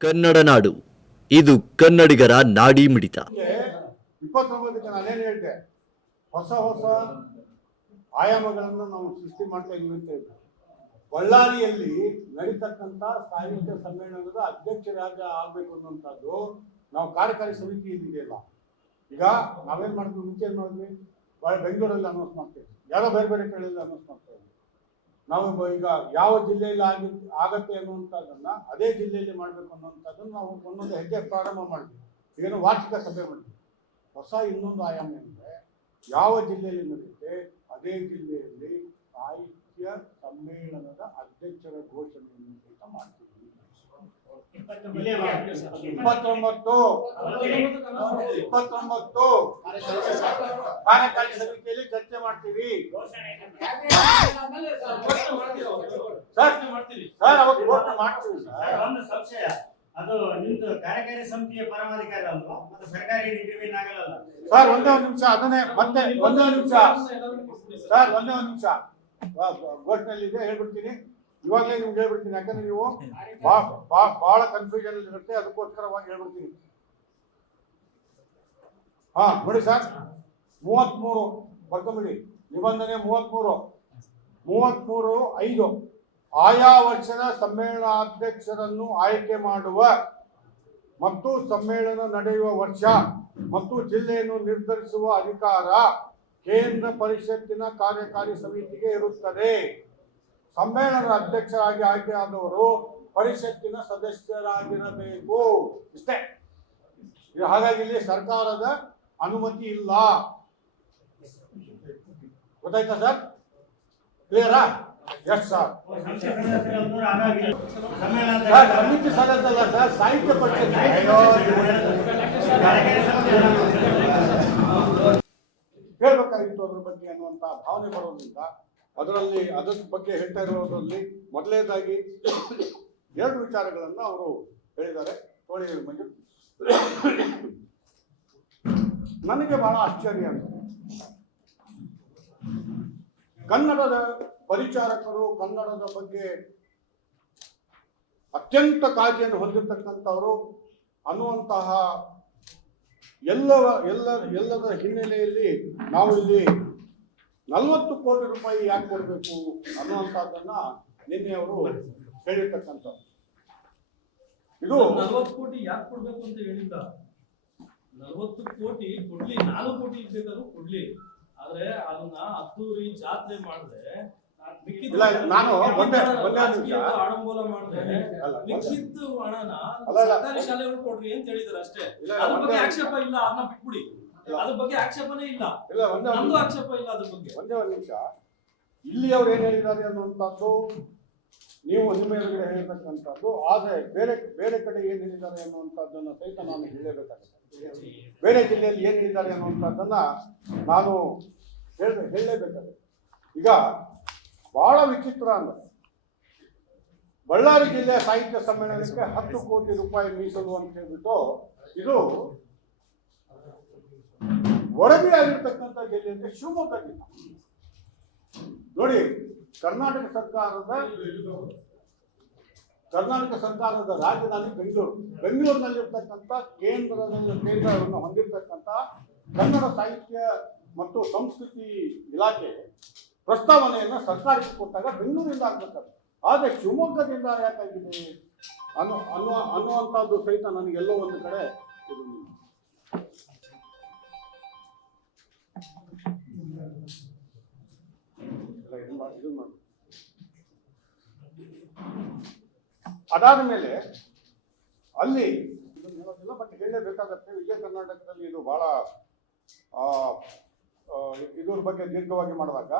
ಕನ್ನಡ ನಾಡು. ಇದು ಕನ್ನಡಿಗರ ನಾಡಿ ಮಿಡಿತ. ಇಪ್ಪತ್ತೊಂಬತ್ತಕ್ಕೆ ನಾನೇನು ಹೇಳಿದೆ? ಹೊಸ ಹೊಸ ಆಯಾಮಗಳನ್ನು ನಾವು ಸೃಷ್ಟಿ ಮಾಡ್ತಾ ಇದ್ದೀವಿ ಬಳ್ಳಾರಿಯಲ್ಲಿ ನಡೀತಕ್ಕಂಥ ಸಾಹಿತ್ಯ ಸಮ್ಮೇಳನದ ಅಧ್ಯಕ್ಷರಾಗ ಆಗಬೇಕು ಅನ್ನುವಂಥದ್ದು ನಾವು ಕಾರ್ಯಕಾರಿ ಸಮಿತಿ ಇದೆಯಲ್ಲ ಈಗ ನಾವೇನ್ ಮಾಡ್ತೀವಿ ಮುಂಚೆ ಏನ್ ಮಾಡಿದ್ವಿ? ಬೆಂಗಳೂರಲ್ಲಿ ಅನೌನ್ಸ್ ಮಾಡ್ತೇವೆ ಯಾರೋ ಬೇರೆ ಬೇರೆ ಕಡೆಯಲ್ಲಿ ಅನೌನ್ಸ್ ಮಾಡ್ತೇವೆ ನಾವು ಈಗ ಯಾವ ಜಿಲ್ಲೆಯಲ್ಲಿ ಆಗಿ ಆಗತ್ತೆ ಅನ್ನುವಂಥದ್ದನ್ನು ಅದೇ ಜಿಲ್ಲೆಯಲ್ಲಿ ಮಾಡ್ಬೇಕು ಅನ್ನುವಂಥದ್ದನ್ನು ನಾವು ಒಂದೊಂದು ಹೆಜ್ಜೆ ಪ್ರಾರಂಭ ಮಾಡಿದ್ವಿ ಏನು ವಾರ್ಷಿಕ ಸಭೆ ಮಾಡಿದ್ವಿ ಹೊಸ ಇನ್ನೊಂದು ಆಯಾಮ ಏನಂದ್ರೆ ಯಾವ ಜಿಲ್ಲೆಯಲ್ಲಿ ನಡೆಯುತ್ತೆ, ಅದೇ ಜಿಲ್ಲೆಯಲ್ಲಿ ಸಾಹಿತ್ಯ ಸಮ್ಮೇಳನದ ಅಧ್ಯಕ್ಷರ ಘೋಷಣೆಯನ್ನು ಮಾಡ್ತೀವಿ. ಇಪ್ಪತ್ತೊಂಬತ್ತು. ಇಪ್ಪತ್ತೊಂಬತ್ತು. ಕಾರ್ಯಕಾರಿ ಸಮಿತಿಯಲ್ಲಿ ಚರ್ಚೆ ಮಾಡ್ತೀವಿ. ಸರ್ ಸರ್ ಅವತ್ತು ಘೋಷಣೆ ಮಾಡ್ತೀವಿ. ಸರ್ ಒಂದು ಸಂಶಯ. ಅದು ನಿಮ್ದು ಕಾರ್ಯಕಾರಿ ಸಮಿತಿಯ ಪರಮಾಧಿಕಾರಿ ಅಲ್ವಾ ಮತ್ತೆ ಸರ್ಕಾರಿ ಇಂಟರ್ವ್ಯೂನ್ ಆಗಲ್ಲ. ಸರ್ ಒಂದೇ ಒಂದು ನಿಮಿಷ ಅದನ್ನೇ ಮತ್ತೆ ಒಂದೇ ಒಂದು ನಿಮಿಷ. ಸರ್ ಒಂದೇ ಒಂದು ನಿಮಿಷ. ಘೋಷಣೆಯಲ್ಲಿ ಇದೆ ಹೇಳ್ಬಿಡ್ತೀನಿ. ಇವಾಗಲೇ ನಿಮ್ಗೆ ಹೇಳ್ಬಿಡ್ತೀನಿ ಯಾಕಂದ್ರೆ ನೀವು ಬಾ- ಬಾ- ಬಹಳ ಕನ್ಫ್ಯೂಷನ್ ಇರುತ್ತೆ ಅದಕ್ಕೋಸ್ಕರವಾಗಿ ಹೇಳ್ಬಿಡ್ತೀನಿ. ಹಾ ನೋಡಿ ಸರ್ ಮೂವತ್ಮೂರು ಬರ್ಕೊಂಬಿಡಿ. ನಿಬಂಧನೆ ಮೂವತ್ಮೂರು. ಮೂವತ್ಮೂರು ಐದು. ಆಯಾ ವರ್ಷದ ಸಮ್ಮೇಳನಾಧ್ಯಕ್ಷರನ್ನು ಆಯ್ಕೆ ಮಾಡುವ ಮತ್ತು ಸಮ್ಮೇಳನ ನಡೆಯುವ ವರ್ಷ ಮತ್ತು ಜಿಲ್ಲೆಯನ್ನು ನಿರ್ಧರಿಸುವ ಅಧಿಕಾರ ಕೇಂದ್ರ ಪರಿಷತ್ತಿನ ಕಾರ್ಯಕಾರಿ ಸಮಿತಿಗೆ ಇರುತ್ತದೆ. ಸಮ್ಮೇಳನದ ಅಧ್ಯಕ್ಷರಾಗಿ ಆಯ್ಕೆಯಾದವರು ಪರಿಷತ್ತಿನ ಸದಸ್ಯರಾಗಿರಬೇಕು. ಇಷ್ಟೇ. ಹಾಗಾಗಿ ಇಲ್ಲಿ ಸರ್ಕಾರದ ಅನುಮತಿ ಇಲ್ಲ. ಗೊತ್ತಾಯ್ತಾ ಸರ್? ಕ್ಲಿಯರಾ? ಎಸ್ ಸರ್, ಸಮಿತಿ ಸದಸ್ಯರಲ್ಲ ಸರ್, ಸಾಹಿತ್ಯ ಪರಿಷತ್. ಹೇಳ್ಬೇಕಾಗಿತ್ತು ಅದ್ರ ಬಗ್ಗೆ ಅನ್ನುವಂತ ಭಾವನೆ ಬರೋದ್ರಿಂದ ಅದರಲ್ಲಿ ಅದರ ಬಗ್ಗೆ ಹೇಳ್ತಾ ಇರೋದ್ರಲ್ಲಿ ಮೊದಲನೇದಾಗಿ ಎರಡು ವಿಚಾರಗಳನ್ನು ಅವರು ಹೇಳಿದ್ದಾರೆ. ನೋಡಿ ಮಂಜು. ನನಗೆ ಬಹಳ ಆಶ್ಚರ್ಯ ಅಂತ. ಕನ್ನಡದ ಪರಿಚಾರಕರು ಕನ್ನಡದ ಬಗ್ಗೆ ಅತ್ಯಂತ ಕಾಳಜಿಯನ್ನು ಹೊಂದಿರತಕ್ಕಂಥವರು ಅನ್ನುವಂತಹ ಎಲ್ಲವ ಎಲ್ಲ ಎಲ್ಲದ ಹಿನ್ನೆಲೆಯಲ್ಲಿ ನಾವು ಇಲ್ಲಿ ನಲವತ್ತು ಕೋಟಿ ರೂಪಾಯಿ ಯಾಕೆ ಕೊಡಬೇಕು ಅನ್ನುವಂಥದ್ದನ್ನ ನಿನ್ನೆ ಅವರು ಹೇಳಿರ್ತಕ್ಕಂಥದ್ದು. ಇದು ನಲವತ್ತು ಕೋಟಿ ಯಾಕೆ ಕೊಡ್ಬೇಕು ಅಂತ ಹೇಳಿಲ್ಲ. ನಲವತ್ತು ಕೋಟಿ ಕೊಡ್ಲಿ ನಾಲ್ಕು ಕೋಟಿ ಬೇಕಾದ್ರೂ ಕೊಡ್ಲಿ. ಆದ್ರೆ ಅದನ್ನ ಅದ್ದೂರಿ ಜಾತ್ರೆ ಮಾಡಿದ್ರೆ ನಾನು ಮಾಡಿದ್ರೆ ಮಿಕ್ಕಿದ್ದು ಹಣನ. ಸರ್ಕಾರಿ ಶಾಲೆಗಳು ಕೊಡ್ರಿ ಅಂತ ಹೇಳಿದಾರೆ ಅಷ್ಟೇ. ಅದ್ರ ಬಗ್ಗೆ ಆಕ್ಷೇಪ ಇಲ್ಲ ಅದನ್ನ ಬಿಟ್ಬಿಡಿ. ಅದ್ರ ಬಗ್ಗೆ ಆಕ್ಷೇಪನೇ ಇಲ್ಲ. ಇಲ್ಲ ಒಂದೇ ಒಂದು ನಮ್ದು ಆಕ್ಷೇಪ ಇಲ್ಲ ಅದ್ರ ಬಗ್ಗೆ. ಒಂದೇ ಒಂದು ನಿಮಿಷ. ಇಲ್ಲಿ ಅವ್ರು ಏನ್ ಹೇಳಿದ್ದಾರೆ ಅನ್ನುವಂಥದ್ದು ನೀವು ನಿಮ್ಮ ಎದುರುಗಡೆ ಹೇಳಿರ್ತಕ್ಕಂಥದ್ದು ಆದ್ರೆ ಬೇರೆ ಬೇರೆ ಕಡೆ ಏನ್ ಹೇಳಿದ್ದಾರೆ ಅನ್ನುವಂಥದ್ದನ್ನ ಸಹಿತ ನಾನು ಹೇಳಬೇಕಾಗುತ್ತೆ. ಬೇರೆ ಜಿಲ್ಲೆಯಲ್ಲಿ ಏನ್ ಹೇಳಿದ್ದಾರೆ ಅನ್ನುವಂಥದ್ದನ್ನ ನಾನು ಹೇಳ ಹೇಳಲೇಬೇಕಾಗುತ್ತೆ. ಈಗ ಬಹಳ ವಿಚಿತ್ರ ಅಂದ್ರೆ ಬಳ್ಳಾರಿ ಜಿಲ್ಲೆ ಸಾಹಿತ್ಯ ಸಮ್ಮೇಳನಕ್ಕೆ ಹತ್ತು ಕೋಟಿ ರೂಪಾಯಿ ಮೀಸಲು ಅಂತ ಹೇಳ್ಬಿಟ್ಟು ಇದು ವರದಿ ಆಗಿರ್ತಕ್ಕಂಥ ಜಿಲ್ಲೆ ಅಂದ್ರೆ ಶಿವಮೊಗ್ಗ ಜಿಲ್ಲೆ ನೋಡಿ, ಕರ್ನಾಟಕ ಸರ್ಕಾರದ ಕರ್ನಾಟಕ ಸರ್ಕಾರದ ರಾಜಧಾನಿ ಬೆಂಗಳೂರು. ಬೆಂಗಳೂರಿನಲ್ಲಿರ್ತಕ್ಕಂಥ ಕೇಂದ್ರದಲ್ಲಿ ಕೇಂದ್ರವನ್ನು ಹೊಂದಿರತಕ್ಕಂಥ ಕನ್ನಡ ಸಾಹಿತ್ಯ ಮತ್ತು ಸಂಸ್ಕೃತಿ ಇಲಾಖೆ ಪ್ರಸ್ತಾವನೆಯನ್ನು ಸರ್ಕಾರಕ್ಕೆ ಕೊಟ್ಟಾಗ ಬೆಂಗಳೂರಿಂದ ಆಗ್ಬೇಕಾದ್ರೆ ಆದ್ರೆ ಶಿವಮೊಗ್ಗದಿಂದ ಯಾಕಾಗಿದೆ? ಅನ್ನೋ ಅನ್ನುವ ಅನ್ನುವಂಥದ್ದು ಸಹಿತ ನನಗೆಲ್ಲೋ ಒಂದು ಕಡೆ ಇದು ಅದಾದ ಮೇಲೆ ಅಲ್ಲಿ ಹೇಳೋದಿಲ್ಲ ಬಟ್ ಹೇಳಲೇಬೇಕಾಗತ್ತೆ ವಿಜಯ ಕರ್ನಾಟಕದಲ್ಲಿ ಇದು ಬಹಳ ಇದ್ರ ಬಗ್ಗೆ ದೀರ್ಘವಾಗಿ ಮಾಡಿದಾಗ,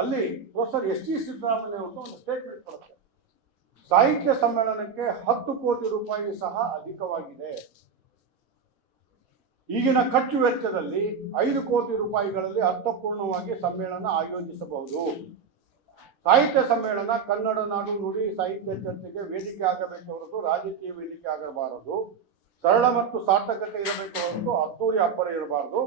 ಅಲ್ಲಿ ಪ್ರೊಫೆಸರ್ ಎಸ್ ಟಿ ಸಿದ್ದರಾಮಯ್ಯ ಅವರು ಒಂದು ಸ್ಟೇಟ್ಮೆಂಟ್ ಕೊಡುತ್ತೆ ಸಾಹಿತ್ಯ ಸಮ್ಮೇಳನಕ್ಕೆ ಹತ್ತು ಕೋಟಿ ರೂಪಾಯಿ ಸಹ ಅಧಿಕವಾಗಿದೆ. ಈಗಿನ ಖರ್ಚು ವೆಚ್ಚದಲ್ಲಿ ಐದು ಕೋಟಿ ರೂಪಾಯಿಗಳಲ್ಲಿ ಅರ್ಥಪೂರ್ಣವಾಗಿ ಸಮ್ಮೇಳನ ಆಯೋಜಿಸಬಹುದು. ಸಾಹಿತ್ಯ ಸಮ್ಮೇಳನ ಕನ್ನಡ ನಾಡು ನುಡಿ ಸಾಹಿತ್ಯ ಚರ್ಚೆಗೆ ವೇದಿಕೆ ಆಗಬೇಕು ಹೊರತು ರಾಜಕೀಯ ವೇದಿಕೆ ಆಗಬಾರದು. ಸರಳ ಮತ್ತು ಸಾರ್ಥಕತೆ ಇರಬೇಕು ಹೊರತು ಅದ್ದೂರಿ ಅಬ್ಬರ ಇರಬಾರದು.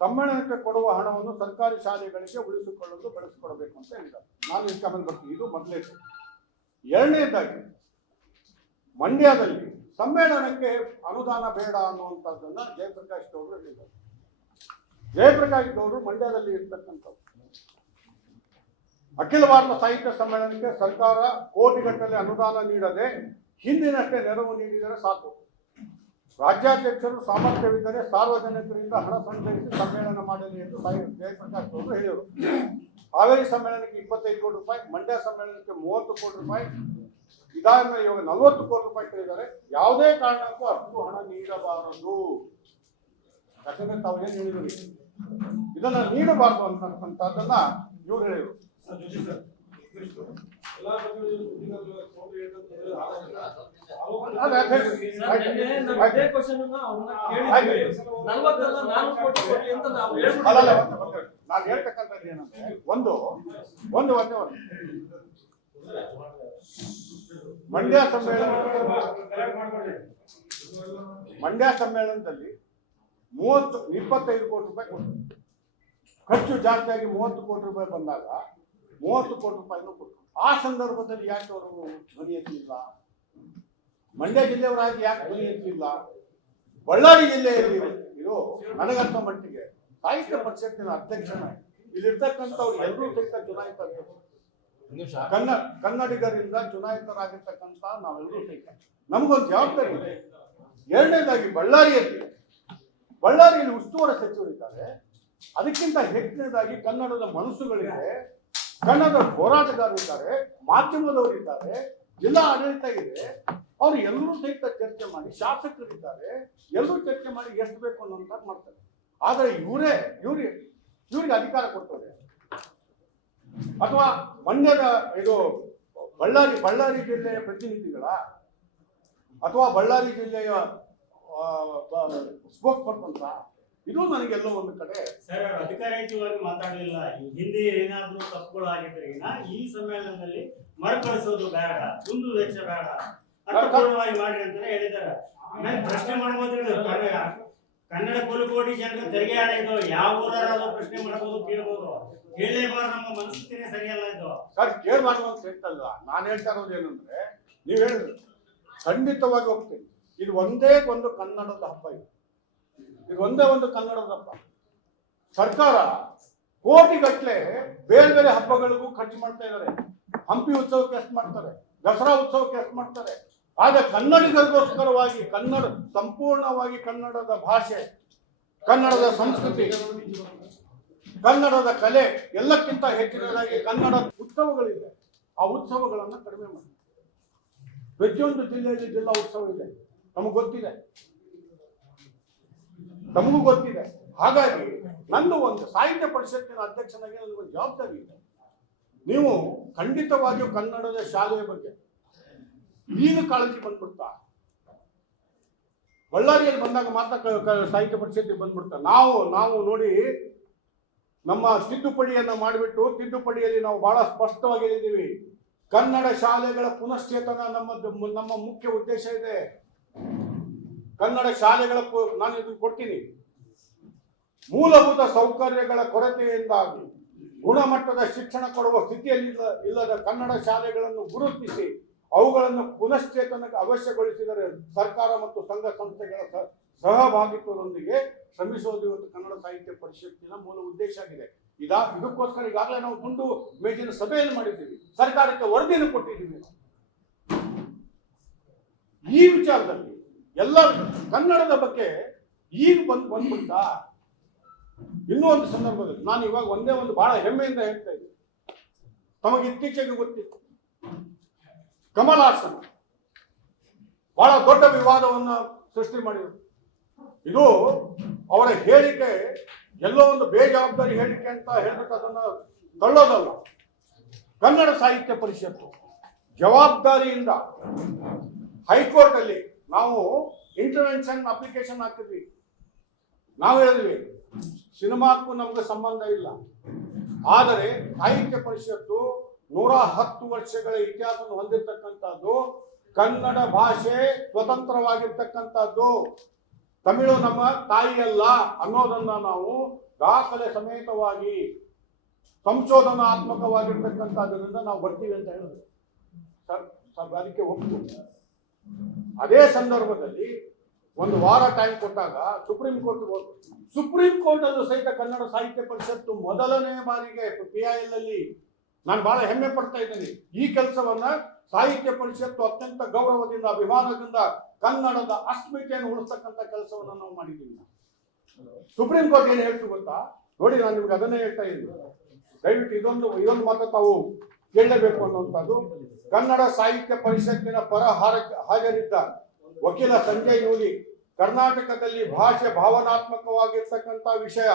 ಸಮ್ಮೇಳನಕ್ಕೆ ಕೊಡುವ ಹಣವನ್ನು ಸರ್ಕಾರಿ ಶಾಲೆಗಳಿಗೆ ಉಳಿಸಿಕೊಳ್ಳಲು ಬಳಸಿಕೊಡಬೇಕು ಅಂತ ಹೇಳಿದ್ದಾರೆ. ನಾನು ಇದಕ್ಕೆ ಆಮೇಲೆ ಬರ್ತೀನಿ ಇದು ಮೊದಲೇ. ಎರಡನೇದಾಗಿ ಮಂಡ್ಯದಲ್ಲಿ ಸಮ್ಮೇಳನಕ್ಕೆ ಅನುದಾನ ಬೇಡ ಅನ್ನುವಂಥದ್ದನ್ನು ಜಯಪ್ರಕಾಶ್ ಗೌಡರು ಹೇಳಿದ್ದಾರೆ. ಜಯಪ್ರಕಾಶ್ ಗೌಡರು ಮಂಡ್ಯದಲ್ಲಿ ಇರ್ತಕ್ಕಂಥವ್ರು. ಅಖಿಲ ಭಾರತ ಸಾಹಿತ್ಯ ಸಮ್ಮೇಳನಕ್ಕೆ ಸರ್ಕಾರ ಕೋಟಿಗಟ್ಟಲೆ ಅನುದಾನ ನೀಡದೆ ಹಿಂದಿನಷ್ಟೇ ನೆರವು ನೀಡಿದರೆ ಸಾಕು. ರಾಜ್ಯಾಧ್ಯಕ್ಷರು ಸಾಮರ್ಥ್ಯವಿದ್ದರೆ ಸಾರ್ವಜನಿಕರಿಂದ ಹಣ ಸಂಗ್ರಹಿಸಿ ಸಮ್ಮೇಳನ ಮಾಡಲಿ ಎಂದು ಜಯಪ್ರಕಾಶ್ ಅವರು ಹೇಳಿದರು. ಹಾವೇರಿ ಸಮ್ಮೇಳನಕ್ಕೆ ಇಪ್ಪತ್ತೈದು ಕೋಟಿ ರೂಪಾಯಿ, ಮಂಡ್ಯ ಸಮ್ಮೇಳನಕ್ಕೆ ಮೂವತ್ತು ಕೋಟಿ ರೂಪಾಯಿ ಮೇಲೆ ಇವಾಗ ನಲ್ವತ್ತು ಕೋಟಿ ರೂಪಾಯಿ ಕೇಳಿದ್ದಾರೆ. ಯಾವುದೇ ಕಾರಣಕ್ಕೂ ಅಷ್ಟು ಹಣ ನೀಡಬಾರದು. ಯಾಕಂದ್ರೆ ತಾವು ಏನ್ ಹೇಳಿದ್ರಿ? ಇದನ್ನ ನೀಡಬಾರದು ಅಂತಕ್ಕಂಥದ್ದನ್ನ ಇವ್ರು ಹೇಳಿದ್ರು. ನಾನು ಹೇಳ್ತಕ್ಕಂಥದ್ದು ಏನಂದ್ರೆ ಒಂದು ಒಂದು ಒಂದೇ ಒಂದು. ಮಂಡ್ಯ ಸಮ್ಮೇಳನ ಮಂಡ್ಯ ಸಮ್ಮೇಳನದಲ್ಲಿ ಮೂವತ್ತು, ಇಪ್ಪತ್ತೈದು ಕೋಟಿ ರೂಪಾಯಿ ಕೊಟ್ಟರು. ಖರ್ಚು ಜಾಸ್ತಿಯಾಗಿ ಮೂವತ್ತು ಕೋಟಿ ರೂಪಾಯಿ ಬಂದಾಗ ಮೂವತ್ತು ಕೋಟಿ ರೂಪಾಯಿನೂ ಕೊಟ್ಟರು. ಆ ಸಂದರ್ಭದಲ್ಲಿ ಯಾಕೆ ಅವರು ಧ್ವನಿ ಎತ್ತಿಲ್ಲ? ಮಂಡ್ಯ ಜಿಲ್ಲೆಯವರಾಗಿ ಯಾಕೆ ಧ್ವನಿ ಎತ್ತಿಲ್ಲ? ಬಳ್ಳಾರಿ ಜಿಲ್ಲೆಯಲ್ಲಿ ಇದು ನನಗಂತ ಮಟ್ಟಿಗೆ ಸಾಹಿತ್ಯ ಪರಿಷತ್ತಿನ ಅಧ್ಯಕ್ಷನಾಗಿ ಇಲ್ಲಿರ್ತಕ್ಕಂಥವ್ರು ಎಲ್ಲರೂ ಚುನಾಯಿತ. ಕನ್ನ, ಕನ್ನಡಿಗರಿಂದ ಚುನಾಯಿತರಾಗಿರ್ತಕ್ಕಂಥ ನಾವೆಲ್ಲರೂ ನಮಗೊಂದು ಜವಾಬ್ದಾರಿ ಇದೆ. ಎರಡನೇದಾಗಿ ಬಳ್ಳಾರಿಯಲ್ಲಿ ಬಳ್ಳಾರಿಯಲ್ಲಿ ಉಸ್ತುವಾರಿ ಸಚಿವರಿದ್ದಾರೆ ಅದಕ್ಕಿಂತ ಹೆಚ್ಚಿನದಾಗಿ ಕನ್ನಡದ ಮನಸ್ಸುಗಳಿದೆ ಕನ್ನಡದ ಹೋರಾಟಗಾರರಿದ್ದಾರೆ ಮಾಧ್ಯಮದವರಿದ್ದಾರೆ ಜಿಲ್ಲಾ ಆಡಳಿತ ಇದೆ. ಅವ್ರು ಎಲ್ಲರೂ ಸಹಿತ ಚರ್ಚೆ ಮಾಡಿ ಶಾಸಕರಿದ್ದಾರೆ ಎಲ್ಲರೂ ಚರ್ಚೆ ಮಾಡಿ ಎಷ್ಟು ಬೇಕು ಅನ್ನೋ ಮಾಡ್ತಾರೆ. ಆದರೆ ಇವರೇ ಇವ್ರಿಗೆ ಇವ್ರಿಗೆ ಅಧಿಕಾರ ಕೊಡ್ತಾರೆ. ಅಥವಾ ಮಂಡ್ಯದ ಇದು ಬಳ್ಳಾರಿ ಬಳ್ಳಾರಿ ಜಿಲ್ಲೆಯ ಪ್ರತಿನಿಧಿಗಳ ಅಥವಾ ಬಳ್ಳಾರಿ ಜಿಲ್ಲೆಯ ಸ್ಪೋಕ್ ಪರ್ಸನ್ಸ ಇದು ನನಗೆಲ್ಲೋ ಒಂದು ಕಡೆ ಸರ್ ಅಧಿಕಾರಯುತವಾಗಿ ಮಾತಾಡಲಿಲ್ಲ. ಈ ಹಿಂದೆ ಏನಾದರೂ ತಪ್ಪುಗಳು ಆಗಿದ್ರೆ ಈ ಸಮ್ಮೇಳನದಲ್ಲಿ ಮರುಕಳಿಸೋದು ಬೇಡ. ಒಂದು ವೆಚ್ಚ ಬೇಡ. ಅರ್ಥಪೂರ್ಣವಾಗಿ ಮಾಡಿ ಅಂತ ಹೇಳಿದ್ದಾರೆ. ಆಮೇಲೆ ಪ್ರಶ್ನೆ ಮಾಡ್ಬೋದು ಕನ್ನಡ ಕೋಟಿ ಜನರು ತೆರಿಗೆ ಆಡ ಇದು, ಯಾವ ಊರಾದ್ರೂ ಪ್ರಶ್ನೆ ಮಾಡಬಹುದು ಕೇಳಬಹುದು ಕೇಳಲೇಬಾರ್ದು ನಮ್ಮ ಮನಸ್ಥಿತಿನೇ ಸರಿಯಲ್ಲ ಇದು. ಸರ್ ಕೇಳಬಾರ್ದು ಅಂತ ಹೇಳ್ತಲ್ವಾ? ನಾನು ಹೇಳ್ತಾ ಇರೋದು ಏನಂದ್ರೆ, ನೀವು ಹೇಳಿದ್ರು ಖಂಡಿತವಾಗಿ ಹೋಗ್ತೀನಿ. ಇದು ಒಂದೇ ಒಂದು ಕನ್ನಡದ ಹಬ್ಬ ಇದು. ಇದು ಒಂದೇ ಒಂದು ಕನ್ನಡದ ಹಬ್ಬ. ಸರ್ಕಾರ ಕೋಟಿಗಟ್ಟಲೆ ಬೇರೆ ಬೇರೆ ಹಬ್ಬಗಳಿಗೂ ಖರ್ಚು ಮಾಡ್ತಾ ಇದ್ದಾರೆ. ಹಂಪಿ ಉತ್ಸವಕ್ಕೆ ಎಷ್ಟು ಮಾಡ್ತಾರೆ? ದಸರಾ ಉತ್ಸವಕ್ಕೆ ಎಷ್ಟು ಮಾಡ್ತಾರೆ? ಆದ್ರೆ ಕನ್ನಡಿಗರಿಗೋಸ್ಕರವಾಗಿ ಕನ್ನಡ, ಸಂಪೂರ್ಣವಾಗಿ ಕನ್ನಡದ ಭಾಷೆ, ಕನ್ನಡದ ಸಂಸ್ಕೃತಿ, ಕನ್ನಡದ ಕಲೆ ಎಲ್ಲಕ್ಕಿಂತ ಹೆಚ್ಚಿನದಾಗಿ ಕನ್ನಡ ಉತ್ಸವಗಳಿದೆ. ಆ ಉತ್ಸವಗಳನ್ನು ಕಡಿಮೆ ಮಾಡಿ. ಪ್ರತಿಯೊಂದು ಜಿಲ್ಲೆಯಲ್ಲಿ ಜಿಲ್ಲಾ ಉತ್ಸವ ಇದೆ. ನಮಗೆ ಗೊತ್ತಿದೆ. ನಮಗೂ ಗೊತ್ತಿದೆ. ಹಾಗಾಗಿ ನಂದು ಒಂದು ಸಾಹಿತ್ಯ ಪರಿಷತ್ತಿನ ಅಧ್ಯಕ್ಷನಾಗಿ ನನಗೊಂದು ಜವಾಬ್ದಾರಿ ಇದೆ. ನೀವು ಖಂಡಿತವಾಗಿಯೂ ಕನ್ನಡದ ಶಾಲೆಯ ಬಗ್ಗೆ ಈಗ ಕಾಳಜಿ ಬಂದ್ಬಿಡ್ತಾ. ಬಳ್ಳಾರಿಯಲ್ಲಿ ಬಂದಾಗ ಮಾತ್ರ ಸಾಹಿತ್ಯ ಪರಿಷತ್ತಿ ಬಂದ್ಬಿಡ್ತ. ನಾವು ನಾವು ನೋಡಿ ನಮ್ಮ ತಿದ್ದುಪಡಿಯನ್ನು ಮಾಡಿಬಿಟ್ಟು ತಿದ್ದುಪಡಿಯಲ್ಲಿ ನಾವು ಬಹಳ ಸ್ಪಷ್ಟವಾಗಿ ಹೇಳಿದ್ದೀವಿ ಕನ್ನಡ ಶಾಲೆಗಳ ಪುನಶ್ಚೇತನ ನಮ್ಮ ನಮ್ಮ ಮುಖ್ಯ ಉದ್ದೇಶ ಇದೆ. ಕನ್ನಡ ಶಾಲೆಗಳ ನಾನು ಇದನ್ನು ಕೊಡ್ತೀನಿ. ಮೂಲಭೂತ ಸೌಕರ್ಯಗಳ ಕೊರತೆಯಿಂದಾಗಿ ಗುಣಮಟ್ಟದ ಶಿಕ್ಷಣ ಕೊಡುವ ಸ್ಥಿತಿಯಲ್ಲಿ ಇಲ್ಲದ ಕನ್ನಡ ಶಾಲೆಗಳನ್ನು ಗುರುತಿಸಿ ಅವುಗಳನ್ನು ಪುನಶ್ಚೇತನಕ್ಕೆ ಅವಶ್ಯಗೊಳಿಸಿದರೆ ಸರ್ಕಾರ ಮತ್ತು ಸಂಘ ಸಂಸ್ಥೆಗಳ ಸಹಭಾಗಿತ್ವದೊಂದಿಗೆ ಶ್ರಮಿಸೋದು ಇವತ್ತು ಕನ್ನಡ ಸಾಹಿತ್ಯ ಪರಿಷತ್ತಿನ ಮೂಲ ಉದ್ದೇಶ ಆಗಿದೆ. ಇದಾ, ಇದಕ್ಕೋಸ್ಕರ ಈಗಾಗಲೇ ನಾವು ತುಂಡು ಮೇಜಿನ ಸಭೆಯನ್ನು ಮಾಡಿದ್ದೀವಿ. ಸರ್ಕಾರಕ್ಕೆ ವರದಿಯನ್ನು ಕೊಟ್ಟಿದ್ದೀವಿ ಈ ವಿಚಾರದಲ್ಲಿ ಎಲ್ಲ ಕನ್ನಡದ ಬಗ್ಗೆ ಈಗ ಬಂದ್ ಬಂದ್ಬಿಟ್ಟ ಇನ್ನೂ ಒಂದು ಸಂದರ್ಭದಲ್ಲಿ ನಾನು ಇವಾಗ ಒಂದೇ ಒಂದು ಬಹಳ ಹೆಮ್ಮೆಯಿಂದ ಹೇಳ್ತಾ ಇದ್ದೀನಿ. ತಮಗೆ ಇತ್ತೀಚೆಗೆ ಗೊತ್ತಿತ್ತು. ಕಮಲಾಸನ. ಬಹಳ ದೊಡ್ಡ ವಿವಾದವನ್ನು ಸೃಷ್ಟಿ ಮಾಡಿದರು. ಇದು ಅವರ ಹೇಳಿಕೆ, ಎಲ್ಲೋ ಒಂದು ಬೇಜವಾಬ್ದಾರಿ ಹೇಳಿಕೆ ಅಂತ ಹೇಳ್ಬಿಟ್ಟು ಅದನ್ನ ತಳ್ಳೋದಲ್ಲ. ಕನ್ನಡ ಸಾಹಿತ್ಯ ಪರಿಷತ್ತು ಜವಾಬ್ದಾರಿಯಿಂದ ಹೈಕೋರ್ಟ್ ಅಲ್ಲಿ ನಾವು ಇಂಟರ್ವೆನ್ಷನ್ ಅಪ್ಲಿಕೇಶನ್ ಹಾಕಿದ್ವಿ. ನಾವು ಹೇಳಿದ್ವಿ, ಸಿನಿಮಾಕ್ಕೂ ನಮ್ಗೆ ಸಂಬಂಧ ಇಲ್ಲ. ಆದರೆ ಸಾಹಿತ್ಯ ಪರಿಷತ್ತು ನೂರ ಹತ್ತು ವರ್ಷಗಳ ಇತಿಹಾಸವನ್ನು ಹೊಂದಿರತಕ್ಕಂಥದ್ದು, ಕನ್ನಡ ಭಾಷೆ ಸ್ವತಂತ್ರವಾಗಿರ್ತಕ್ಕಂಥದ್ದು. ತಮಿಳು ನಮ್ಮ ತಾಯಿಯಲ್ಲ ಅನ್ನೋದನ್ನ ನಾವು ದಾಖಲೆ ಸಮೇತವಾಗಿ ಸಂಶೋಧನಾತ್ಮಕವಾಗಿರ್ತಕ್ಕಂಥದ್ದರಿಂದ ನಾವು ಬರ್ತೀವಿ ಅಂತ ಹೇಳಿದ್ರು ಅದಕ್ಕೆ ಒಪ್ಪು ಅದೇ ಸಂದರ್ಭದಲ್ಲಿ ಒಂದು ವಾರ ಟೈಮ್ ಕೊಟ್ಟಾಗ ಸುಪ್ರೀಂ ಕೋರ್ಟ್ ಸುಪ್ರೀಂ ಕೋರ್ಟ್ ಅಲ್ಲೂ ಸಹಿತ ಕನ್ನಡ ಸಾಹಿತ್ಯ ಪರಿಷತ್ತು ಮೊದಲನೇ ಬಾರಿಗೆ, ಪಿ ಐ ಎಲ್ ಅಲ್ಲಿ ನಾನು ಬಹಳ ಹೆಮ್ಮೆ ಪಡ್ತಾ ಇದ್ದೀನಿ. ಈ ಕೆಲಸವನ್ನ ಸಾಹಿತ್ಯ ಪರಿಷತ್ತು ಅತ್ಯಂತ ಗೌರವದಿಂದ, ಅಭಿಮಾನದಿಂದ ಕನ್ನಡದ ಅಸ್ಮಿತೆಯನ್ನು ಉಳಿಸ್ತಕ್ಕಂಥ ಕೆಲಸವನ್ನು ನಾವು ಮಾಡಿದ್ದೀವಿ. ಸುಪ್ರೀಂ ಕೋರ್ಟ್ ಏನು ಹೇಳ್ತು ಗೊತ್ತಾ? ನೋಡಿ, ನಾನು ನಿಮ್ಗೆ ಅದನ್ನೇ ಹೇಳ್ತಾ ಇದ್ದೀನಿ. ದಯವಿಟ್ಟು ಇದೊಂದು ಇದೊಂದು ಮಾತ್ರ ತಾವು ಕೇಳಲೇಬೇಕು ಅನ್ನುವಂಥದ್ದು. ಕನ್ನಡ ಸಾಹಿತ್ಯ ಪರಿಷತ್ತಿನ ಪರ ಹಾಜರಿದ್ದ ವಕೀಲ ಸಂಜಯ್ ನೂಲಿ ಕರ್ನಾಟಕದಲ್ಲಿ ಭಾಷೆ ಭಾವನಾತ್ಮಕವಾಗಿರ್ತಕ್ಕಂಥ ವಿಷಯ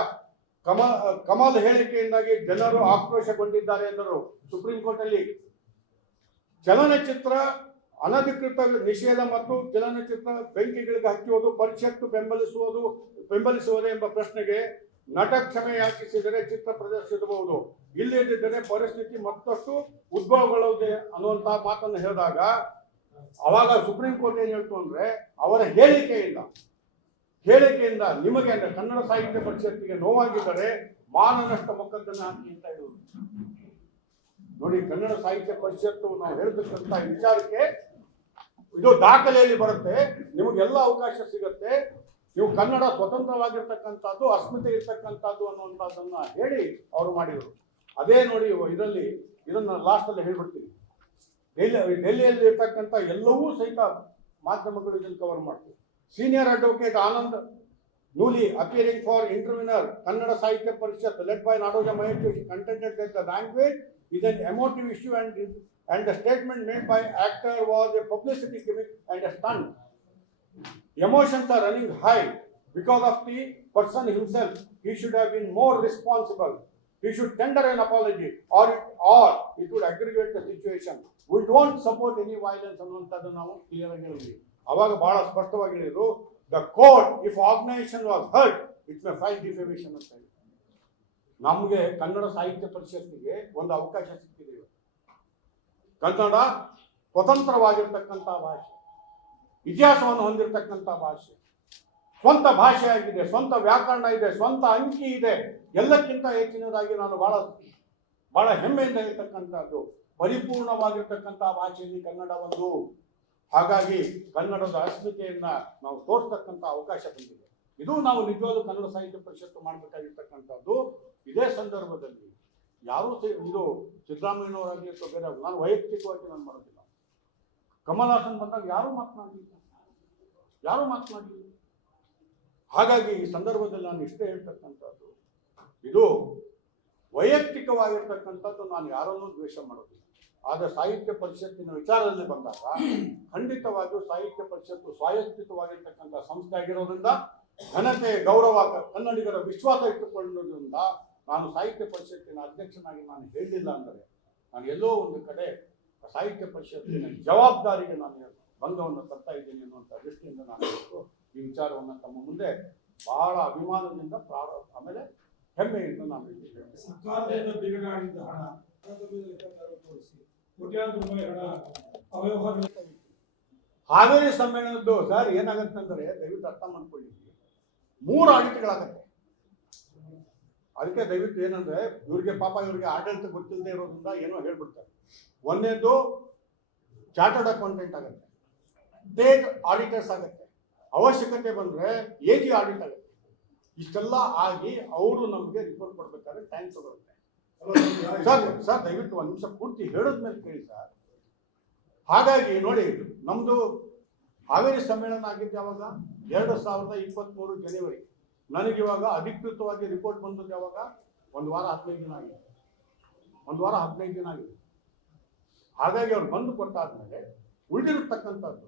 ಕಮಲ್ ಕಮಲ್ ಹೇಳಿಕೆಯಿಂದಾಗಿ ಜನರು ಆಕ್ರೋಶಗೊಂಡಿದ್ದಾರೆ ಎಂದರು ಸುಪ್ರೀಂ ಕೋರ್ಟ್ ಅಲ್ಲಿ ಚಲನಚಿತ್ರ ಅನಧಿಕೃತ ನಿಷೇಧ ಮತ್ತು ಚಲನಚಿತ್ರ ಬೆಂಕಿಗಳಿಗೆ ಹಚ್ಚುವುದು, ಪರಿಷತ್ತು ಬೆಂಬಲಿಸುವುದು, ಬೆಂಬಲಿಸುವುದೇ ಎಂಬ ಪ್ರಶ್ನೆಗೆ ನಟ ಕ್ಷಮೆ ಯಾಚಿಸಿದರೆ ಚಿತ್ರ ಪ್ರದರ್ಶಿಸಬಹುದು. ಇಲ್ಲದಿದ್ದರೆ ಪರಿಸ್ಥಿತಿ ಮತ್ತಷ್ಟು ಉದ್ಭವಗೊಳ್ಳುವುದೇ ಅನ್ನುವಂತಹ ಮಾತನ್ನು ಹೇಳಿದಾಗ, ಅವಾಗ ಸುಪ್ರೀಂ ಕೋರ್ಟ್ ಏನ್ ಹೇಳ್ತು ಅಂದ್ರೆ, ಅವರ ಹೇಳಿಕೆಯಿಂದ ಹೇಳಿಕೆಯಿಂದ ನಿಮಗೆ ಅಂದ್ರೆ ಕನ್ನಡ ಸಾಹಿತ್ಯ ಪರಿಷತ್ತಿಗೆ ನೋವಾಗಿದ್ದರೆ ಮಾನನಷ್ಟ ಮೊಕದ್ದಮೆ ಹಾಕಿ ಅಂತ ಹೇಳುವುದು. ನೋಡಿ, ಕನ್ನಡ ಸಾಹಿತ್ಯ ಪರಿಷತ್ತು ನಾವು ಹೇಳ್ತಕ್ಕಂಥ ವಿಚಾರಕ್ಕೆ ಇದು ದಾಖಲೆಯಲ್ಲಿ ಬರುತ್ತೆ. ನಿಮಗೆಲ್ಲ ಅವಕಾಶ ಸಿಗುತ್ತೆ. ನೀವು ಕನ್ನಡ ಸ್ವತಂತ್ರವಾಗಿರ್ತಕ್ಕಂಥದ್ದು, ಅಸ್ಮಿತೆ ಇರ್ತಕ್ಕಂಥದ್ದು ಅನ್ನುವಂಥದ್ದನ್ನ ಹೇಳಿ ಅವರು ಮಾಡಿದರು. ಅದೇ ನೋಡಿ, ಇದರಲ್ಲಿ, ಇದನ್ನ ಲಾಸ್ಟಲ್ಲಿ ಹೇಳ್ಬಿಡ್ತೀನಿ. ಡೆಲ್ಲಿ, ಡೆಲ್ಲಿಯಲ್ಲಿ ಇರ್ತಕ್ಕಂಥ ಎಲ್ಲವೂ ಸಹಿತ ಮಾಧ್ಯಮಗಳು ಇದನ್ನು ಕವರ್ ಮಾಡ್ತೀವಿ. Senior advocate Anand Nooli appearing for intervener Kannada Sahitya Parishat led by Nadoja Mahesh contended that the language is an emotive issue and and the statement made by actor was a publicity gimmick and a stunt. Emotions are running high because of the person himself. He should have been more responsible. He should tender an apology or it, or it would aggravate the situation. We don't support any violence ಅನ್ನುವಂಥದ್ದು ನಾವು clear ಆಗಿ ಹೇಳಿದ್ವಿ ಅವಾಗ ಬಹಳ ಸ್ಪಷ್ಟವಾಗಿ ಹೇಳಿದ್ರು the court if organisation was hurt it may file defamation ಅಂತ ಹೇಳಿ ನಮಗೆ ಕನ್ನಡ ಸಾಹಿತ್ಯ ಪರಿಷತ್ತಿಗೆ ಒಂದು ಅವಕಾಶ ಸಿಕ್ಕಿದೆ. ಕನ್ನಡ ಸ್ವತಂತ್ರವಾಗಿರ್ತಕ್ಕಂಥ ಭಾಷೆ, ಇತಿಹಾಸವನ್ನು ಹೊಂದಿರತಕ್ಕಂಥ ಭಾಷೆ, ಸ್ವಂತ ಭಾಷೆ ಆಗಿದೆ, ಸ್ವಂತ ವ್ಯಾಕರಣ ಇದೆ, ಸ್ವಂತ ಅಂಕಿ ಇದೆ, ಎಲ್ಲಕ್ಕಿಂತ ಹೆಚ್ಚಿನದಾಗಿ ನಾನು ಬಹಳ ಬಹಳ ಹೆಮ್ಮೆಯಿಂದ ಇರತಕ್ಕಂಥದ್ದು ಪರಿಪೂರ್ಣವಾಗಿರ್ತಕ್ಕಂಥ ಭಾಷೆಯಲ್ಲಿ ಕನ್ನಡ ಒಂದು ಹಾಗಾಗಿ ಕನ್ನಡದ ಅಸ್ಮಿತೆಯನ್ನ ನಾವು ತೋರಿಸ್ತಕ್ಕಂಥ ಅವಕಾಶ ಬಂದಿದೆ. ಇದು ನಾವು ನಿಜವಾದ ಕನ್ನಡ ಸಾಹಿತ್ಯ ಪರಿಷತ್ತು ಮಾಡಬೇಕಾಗಿರ್ತಕ್ಕಂಥದ್ದು. ಇದೇ ಸಂದರ್ಭದಲ್ಲಿ ಯಾರು ಇದು ಸಿದ್ದರಾಮಯ್ಯನವರಾಗಲಿ ಅಥವಾ ಬೇರೆ ನಾನು ವೈಯಕ್ತಿಕವಾಗಿ ನಾನು ಮಾಡೋದಿಲ್ಲ. ಕಮಲ್ ಹಾಸನ್ ಬಂದಾಗ ಯಾರೂ ಮಾತನಾಡಲಿಲ್ಲ? ಯಾರೂ ಮಾತನಾಡಲಿಲ್ಲ? ಹಾಗಾಗಿ ಈ ಸಂದರ್ಭದಲ್ಲಿ ನಾನು ಇಷ್ಟೇ ಹೇಳ್ತಕ್ಕಂಥದ್ದು. ಇದು ವೈಯಕ್ತಿಕವಾಗಿರ್ತಕ್ಕಂಥದ್ದು, ನಾನು ಯಾರನ್ನೂ ದ್ವೇಷ ಮಾಡೋದಿಲ್ಲ. ಆದರೆ ಸಾಹಿತ್ಯ ಪರಿಷತ್ತಿನ ವಿಚಾರದಲ್ಲಿ ಬಂದಾಗ ಖಂಡಿತವಾಗಿಯೂ ಸಾಹಿತ್ಯ ಪರಿಷತ್ತು ಸ್ವಾಯತ್ತಿತವಾಗಿರ್ತಕ್ಕಂಥ ಸಂಸ್ಥೆ ಆಗಿರೋದ್ರಿಂದ ಘನತೆ, ಗೌರವ, ಕನ್ನಡಿಗರ ವಿಶ್ವಾಸ ಇಟ್ಟುಕೊಳ್ಳೋದ್ರಿಂದ ನಾನು ಸಾಹಿತ್ಯ ಪರಿಷತ್ತಿನ ಅಧ್ಯಕ್ಷನಾಗಿ ನಾನು ಹೇಳಲಿಲ್ಲ ಅಂದರೆ ನಾನು ಎಲ್ಲೋ ಒಂದು ಕಡೆ ಸಾಹಿತ್ಯ ಪರಿಷತ್ತಿನ ಜವಾಬ್ದಾರಿಗೆ ನಾನು ಭಂಗವನ್ನು ತರ್ತಾ ಇದ್ದೀನಿ ಅನ್ನುವಂಥ ದೃಷ್ಟಿಯಿಂದ ನಾನು ಈ ವಿಚಾರವನ್ನು ತಮ್ಮ ಮುಂದೆ ಬಹಳ ಅಭಿಮಾನದಿಂದ ಪ್ರಾರ, ಆಮೇಲೆ ಹೆಮ್ಮೆಯಿಂದ ನಾನು. ಸರ್ಕಾರದಿಂದ ಬಿಡುಗಡೆ ಆಗಿದ್ದ ಹಣ ತೋರಿಸಿ ಕೋಟ್ಯಾಂತರ ಹಾವೇರಿ ಸಮ್ಮೇಳನದ್ದು ಸರ್ ಏನಾಗತ್ತೆ ಅಂದ್ರೆ ದಯವಿಟ್ಟು ಅರ್ಥ ಮಾಡ್ಕೊಳ್ಳಿ. ಮೂರು ಆಡಿಟ್ಗಳಾಗತ್ತೆ ಅದಕ್ಕೆ ದಯವಿಟ್ಟು ಏನಂದ್ರೆ ಇವ್ರಿಗೆ ಪಾಪ ಇವ್ರಿಗೆ ಆಡಳಿತ ಗೊತ್ತಿಲ್ಲದೆ ಇರೋದ್ರಿಂದ ಏನೋ ಹೇಳ್ಬಿಡ್ತಾರೆ. ಒಂದೇದು ಚಾರ್ಟರ್ಡ್ ಅಕೌಂಟೆಂಟ್ ಆಗುತ್ತೆ. ಬೇಗ ಆಡಿಟರ್ಸ್ ಆಗುತ್ತೆ. ಅವಶ್ಯಕತೆ ಬಂದ್ರೆ ಎ ಜಿ ಆಡಿಟ್ ಆಗುತ್ತೆ. ಇಷ್ಟೆಲ್ಲ ಆಗಿ ಅವರು ನಮಗೆ ರಿಪೋರ್ಟ್ ಕೊಡ್ಬೇಕಾದ್ರೆ ಟೈಮ್ ತಗೊಳುತ್ತೆ ಸರ್ ಸರ್, ದಯವಿಟ್ಟು ಒಂದು ನಿಮಿಷ ಪೂರ್ತಿ ಹೇಳೋದ್ಮೇಲೆ ಕೇಳಿ, ಸರ್. ಹಾಗಾಗಿ ನೋಡಿ, ನಮ್ದು ಹಾವೇರಿ ಸಮ್ಮೇಳನ ಆಗಿದ್ದು ಯಾವಾಗ? ಎರಡು ಸಾವಿರದ ಇಪ್ಪತ್ತ್ಮೂರು ಜನವರಿ. ನನಗಿವಾಗ ಅಧಿಕೃತವಾಗಿ ರಿಪೋರ್ಟ್ ಬಂದದ್ದು ಯಾವಾಗ? ಒಂದು ವಾರ ಹದಿನೈದು ದಿನ ಆಗಿದೆ. ಒಂದು ವಾರ ಹದಿನೈದು ದಿನ ಆಗಿದೆ. ಹಾಗಾಗಿ ಅವ್ರು ಬಂದು ಕೊಟ್ಟಾದ್ಮೇಲೆ ಉಳಿದಿರತಕ್ಕಂಥದ್ದು,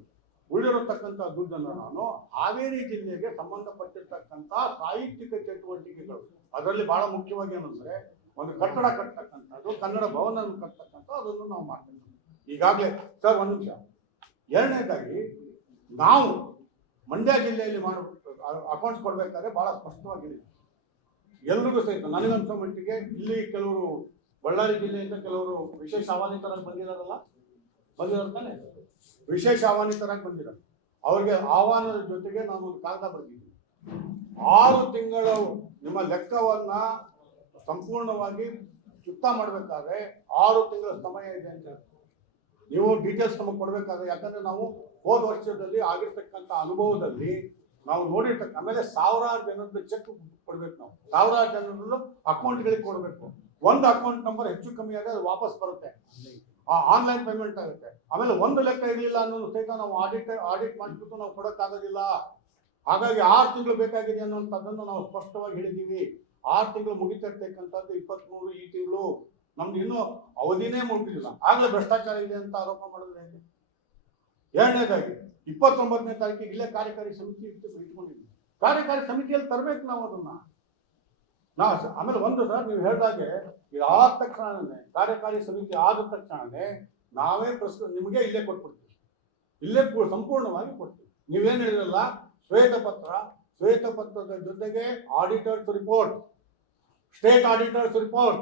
ಉಳಿದಿರತಕ್ಕಂಥ ದುಡ್ಡನ್ನು ನಾನು ಹಾವೇರಿ ಜಿಲ್ಲೆಗೆ ಸಂಬಂಧಪಟ್ಟಿರ್ತಕ್ಕಂಥ ಸಾಹಿತ್ಯಿಕ ಚಟುವಟಿಕೆಗಳು, ಅದರಲ್ಲಿ ಬಹಳ ಮುಖ್ಯವಾಗಿ ಏನಂದ್ರೆ ಒಂದು ಕಟ್ಟಡ ಕಟ್ಟತಕ್ಕಂಥದ್ದು ಕನ್ನಡ ಭವನ ಕಟ್ಟತಕ್ಕಂಥ ಅದನ್ನು ನಾವು ಮಾಡ್ತೀವಿ. ಈಗಾಗಲೇ, ಸರ್, ಒಂದು ನಿಮಿಷ. ಎರಡನೇದಾಗಿ, ನಾವು ಮಂಡ್ಯ ಜಿಲ್ಲೆಯಲ್ಲಿ ಮಾಡಬೇಕು ಅಕೌಂಟ್ಸ್ ಕೊಡಬೇಕಾದ್ರೆ ಬಹಳ ಸ್ಪಷ್ಟವಾಗಿದೆ. ಎಲ್ರಿಗೂ ಸಹಿತ, ನನಗಂತ ಮಟ್ಟಿಗೆ ಇಲ್ಲಿ ಕೆಲವರು ಬಳ್ಳಾರಿ ಜಿಲ್ಲೆಯಿಂದ ಕೆಲವರು ವಿಶೇಷ ಆಹ್ವಾನಿತರಾಗಿ ಬಂದಿರೋದಲ್ಲ ಬಂದಿದ್ದಾರೆ ತಾನೆ? ವಿಶೇಷ ಆಹ್ವಾನಿತರಾಗಿ ಬಂದಿದ್ದಾರೆ. ಅವ್ರಿಗೆ ಆಹ್ವಾನದ ಜೊತೆಗೆ ನಾನು ಒಂದು ಕಾಗದ ಬರೆದಿದ್ದೀನಿ. ಆರು ತಿಂಗಳ ನಿಮ್ಮ ಲೆಕ್ಕವನ್ನ ಸಂಪೂರ್ಣವಾಗಿ ಚುಕ್ತ ಮಾಡಬೇಕಾದ್ರೆ ಆರು ತಿಂಗಳ ಸಮಯ ಇದೆ ಅಂತ. ನೀವು ಡೀಟೇಲ್ಸ್ ನಮಗೆ ಕೊಡಬೇಕಾದ್ರೆ, ಯಾಕಂದ್ರೆ ನಾವು ಹೋದ ವರ್ಷದಲ್ಲಿ ಆಗಿರ್ತಕ್ಕಂಥ ಅನುಭವದಲ್ಲಿ ನಾವು ನೋಡಿರ್ತಕ್ಕ, ಆಮೇಲೆ ಸಾವಿರಾರು ಜನರದ್ದು ಚೆಕ್ ಕೊಡ್ಬೇಕು ನಾವು. ಸಾವಿರಾರು ಜನರಲ್ಲೂ ಅಕೌಂಟ್ಗಳಿಗೆ ಕೊಡಬೇಕು. ಒಂದು ಅಕೌಂಟ್ ನಂಬರ್ ಹೆಚ್ಚು ಕಮ್ಮಿ ಆದರೆ ಅದು ವಾಪಸ್ ಬರುತ್ತೆ. ಆ ಆನ್ಲೈನ್ ಪೇಮೆಂಟ್ ಆಗುತ್ತೆ. ಆಮೇಲೆ ಒಂದು ಲೆಕ್ಕ ಇರಲಿಲ್ಲ ಅನ್ನೋದು ಸಹಿತ ನಾವು ಆಡಿಟ್ ಆಡಿಟ್ ಮಾಡಿಬಿಟ್ಟು ನಾವು ಕೊಡೋಕ್ಕಾಗೋದಿಲ್ಲ. ಹಾಗಾಗಿ ಆರು ತಿಂಗಳು ಬೇಕಾಗಿದೆ ಅನ್ನುವಂಥದ್ದನ್ನು ನಾವು ಸ್ಪಷ್ಟವಾಗಿ ಹೇಳಿದ್ದೀವಿ. ಆರು ತಿಂಗಳು ಮುಗಿತಿರ್ತಕ್ಕಂಥದ್ದು ಇಪ್ಪತ್ತ್ಮೂರು ಈ ತಿಂಗಳು ನಮ್ದು ಇನ್ನೂ ಅವಧಿನೇ ಮುಗಿದಿಲ್ಲ. ಆಗಲೇ ಭ್ರಷ್ಟಾಚಾರ ಇದೆ ಅಂತ ಆರೋಪ ಮಾಡಿದ್ರೆ ಹೇಗೆ? ಎರಡನೇದಾಗಿ, ಇಪ್ಪತ್ತೊಂಬತ್ತನೇ ತಾರೀಕಿಗೆ ಇಲ್ಲೇ ಕಾರ್ಯಕಾರಿ ಸಮಿತಿ ಇಟ್ಕೊಂಡಿದ್ವಿ. ಕಾರ್ಯಕಾರಿ ಸಮಿತಿಯಲ್ಲಿ ತರಬೇಕು ನಾವು ಅದನ್ನ. ನಾ ಆಮೇಲೆ ಒಂದು ಸರ್ ನೀವು ಹೇಳ್ದಾಗೆ, ಇದು ಆದ ತಕ್ಷಣನೇ, ಕಾರ್ಯಕಾರಿ ಸಮಿತಿ ಆದ ತಕ್ಷಣನೇ ನಾವೇ ಪ್ರಸ್ತುತ ನಿಮಗೆ ಇಲ್ಲೇ ಕೊಟ್ಬಿಡ್ತೀವಿ. ಇಲ್ಲೇ ಸಂಪೂರ್ಣವಾಗಿ ಕೊಡ್ತೀವಿ. ನೀವೇನು ಹೇಳಿರಲ್ಲ ಶ್ವೇತ ಪತ್ರದ ಜೊತೆಗೆ auditors report state auditors report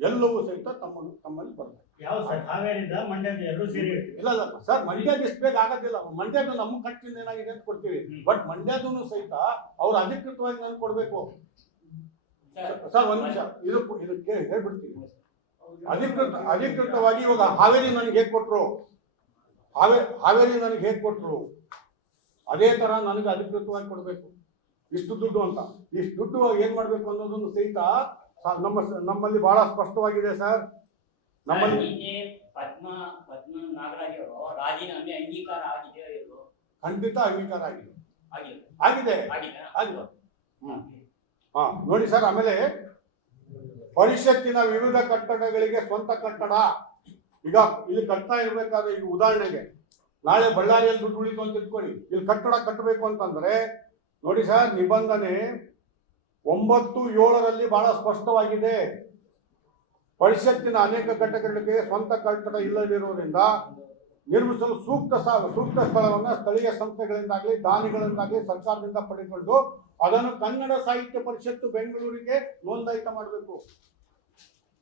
ಎಲ್ಲವೂ ಸಹಿತ ತಮ್ಮ ತಮ್ಮಲ್ಲಿ ಬರ್ತದೆ. ಯಾವ ಸರ್ ಹಾವೇರಿಯಿಂದ ಮಂಡ್ಯದ ಎರಡು ಸೇರಿ ಇಲ್ಲ ಇಲ್ಲ ಸರ್ ಮಂಡ್ಯದ ಎಷ್ಟು ಬೇಗ ಆಗೋದಿಲ್ಲ. ಮಂಡ್ಯದ ನಮ್ಮ ಖರ್ಚಿಂದ ಏನಾಗಿದೆ ಅಂತ ಕೊಡ್ತೀವಿ. ಬಟ್ ಮಂಡ್ಯದೂ ಸಹಿತ ಅವ್ರು ಅಧಿಕೃತವಾಗಿ ನಾನು ಕೊಡಬೇಕು. ಸರ್ ಒಂದು ನಿಮಿಷ. ಇದು ಇದಕ್ಕೆ ಹೇಳ್ಬಿಡ್ತೀವಿ ಹೇಳ್ಬಿಡ್ತೀನಿ. ಅಧಿಕೃತ ಅಧಿಕೃತವಾಗಿ ಇವಾಗ ಹಾವೇರಿ ನನಗೆ ಹೇಗೆ ಕೊಟ್ಟರು ಹಾವೇರಿ ಹಾವೇರಿ ನನಗೆ ಹೇಗೆ ಕೊಟ್ಟರು ಅದೇ ತರ ನನಗೆ ಅಧಿಕೃತವಾಗಿ ಕೊಡಬೇಕು. ಇಷ್ಟು ದುಡ್ಡು ಅಂತ. ಇಷ್ಟು ದುಡ್ಡು ಏನು ಮಾಡಬೇಕು ಅನ್ನೋದನ್ನು ಸಹಿತ ನಮ್ಮ ನಮ್ಮಲ್ಲಿ ಬಹಳ ಸ್ಪಷ್ಟವಾಗಿದೆ ಸರ್. ನಮ್ಮಲ್ಲಿ ಪದ್ಮ ಪದ್ಮ ನಾಗರಾಜ್ ಅವರು ರಾಜೀನಾಮೆ ಅಂಗೀಕಾರ ಆಗಿದೆ? ಖಂಡಿತ ಅಂಗೀಕಾರ ಆಗಿದೆ. ಆಗಿದೆ. ಆಗಿದಾ? ಹಾ ನೋಡಿ ಸರ್ ಆಮೇಲೆ ಪರಿಷತ್ತಿನ ವಿವಿಧ ಕಟ್ಟಡಗಳಿಗೆ ಸ್ವಂತ ಕಟ್ಟಡ. ಈಗ ಇಲ್ಲಿ ಕಟ್ತಾ ಇರ್ಬೇಕಾದ್ರೆ ಈಗ ಉದಾಹರಣೆಗೆ ನಾಳೆ ಬಳ್ಳಾರಿಯಲ್ಲಿ ದುಡ್ಡು ಉಳಿತು ಅಂತ ಇಟ್ಕೊಳ್ಳಿ ಇಲ್ಲಿ ಕಟ್ಟಡ ಕಟ್ಟಬೇಕು ಅಂತಂದ್ರೆ ನೋಡಿ ಸರ್, ನಿಬಂಧನೆ ಒಂಬತ್ತು ಏಳರಲ್ಲಿ ಬಹಳ ಸ್ಪಷ್ಟವಾಗಿದೆ. ಪರಿಷತ್ತಿನ ಅನೇಕ ಘಟಕಗಳಿಗೆ ಸ್ವಂತ ಕಟ್ಟಡ ಇಲ್ಲದಿರುವುದರಿಂದ ನಿರ್ಮಿಸಲು ಸೂಕ್ತ ಸೂಕ್ತ ಸ್ಥಳವನ್ನು ಸ್ಥಳೀಯ ಸಂಸ್ಥೆಗಳಿಂದಾಗಲಿ ದಾನಿಗಳಿಂದಾಗಲಿ ಸರ್ಕಾರದಿಂದ ಪಡೆದುಕೊಂಡು ಅದನ್ನು ಕನ್ನಡ ಸಾಹಿತ್ಯ ಪರಿಷತ್ತು ಬೆಂಗಳೂರಿಗೆ ನೋಂದಾಯಿತ ಮಾಡಬೇಕು.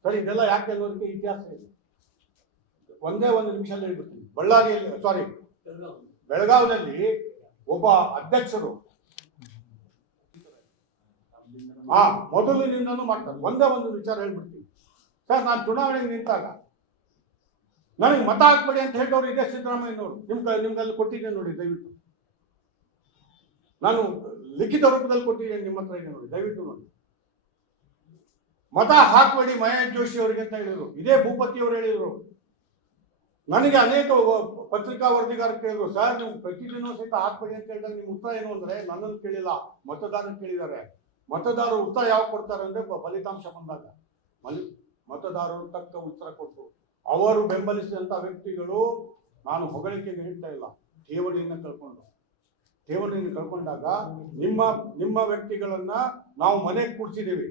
ಸರಿ, ಇದೆಲ್ಲ ಯಾಕೆ ಅನ್ನೋದಕ್ಕೆ ಇತಿಹಾಸ ಇದೆ. ಒಂದೇ ಒಂದು ನಿಮಿಷ ಹೇಳ್ಬಿಡ್ತೀನಿ. ಬಳ್ಳಾರಿಯಲ್ಲಿ ಸಾರಿ ಬೆಳಗಾವಿಯಲ್ಲಿ ಒಬ್ಬ ಅಧ್ಯಕ್ಷರು ಹಾ ಮೊದಲಿನಿಂದನೂ ಮಾಡ್ತಾರೆ. ಒಂದೇ ಒಂದು ವಿಚಾರ ಹೇಳ್ಬಿಡ್ತೀನಿ. ಸರ್, ನಾನು ಚುನಾವಣೆಗೆ ನಿಂತಾಗ ನನಗೆ ಮತ ಹಾಕ್ಬೇಡಿ ಅಂತ ಹೇಳಿದವರು ಇದೆ ಸಿದ್ದರಾಮಯ್ಯನವರು ನಿಮ್ ಕ- ನಿಮ್ಗಲ್ಲಿ ಕೊಟ್ಟಿದ್ದೆ ನೋಡಿ, ದಯವಿಟ್ಟು. ನಾನು ಲಿಖಿತ ರೂಪದಲ್ಲಿ ಕೊಟ್ಟಿದ್ದೇನೆ ನಿಮ್ಮ ಹತ್ರ ಇದೆ ನೋಡಿ, ದಯವಿಟ್ಟು ನೋಡಿ. ಮತ ಹಾಕ್ಬೇಡಿ ಮಹೇಶ್ ಜೋಶಿ ಅವರಿಗೆ ಅಂತ ಹೇಳಿದರು. ಇದೇ ಭೂಪತಿ ಅವರು ಹೇಳಿದರು. ನನಗೆ ಅನೇಕ ಪತ್ರಿಕಾ ವರದಿಗಾರ ಕೇಳಿದ್ರು, ಸರ್, ನೀವು ಪ್ರತಿದಿನ ಸಹಿತ ಹಾಕ್ಬೇಡಿ ಅಂತ ಹೇಳಿದಾಗ ನಿಮ್ಮ ಉತ್ತರ ಏನು ಅಂದ್ರೆ ನನ್ನನ್ನು ಕೇಳಿಲ್ಲ, ಮತದಾರರು ಕೇಳಿದ್ದಾರೆ. ಮತದಾರರು ಉತ್ತರ ಯಾವ ಕೊಡ್ತಾರೆ ಅಂದ್ರೆ ಫಲಿತಾಂಶ ಬಂದಾಗ. ಮತದಾರರು ತಕ್ಕ ಉತ್ತರ ಕೊಟ್ಟರು ಅವರು ಬೆಂಬಲಿಸಿದಂಥ ವ್ಯಕ್ತಿಗಳು ನಾನು ಹೊಗಳಿಕೆಗೆ ಹೇಳ್ತಾ ಇಲ್ಲ. ಠೇವಣಿಯನ್ನು ಕಳ್ಕೊಂಡು. ಠೇವಣಿಯನ್ನು ಕಳ್ಕೊಂಡಾಗ ನಿಮ್ಮ ನಿಮ್ಮ ವ್ಯಕ್ತಿಗಳನ್ನ ನಾವು ಮನೆಗೆ ಕೂಡಿಸಿದ್ದೀವಿ.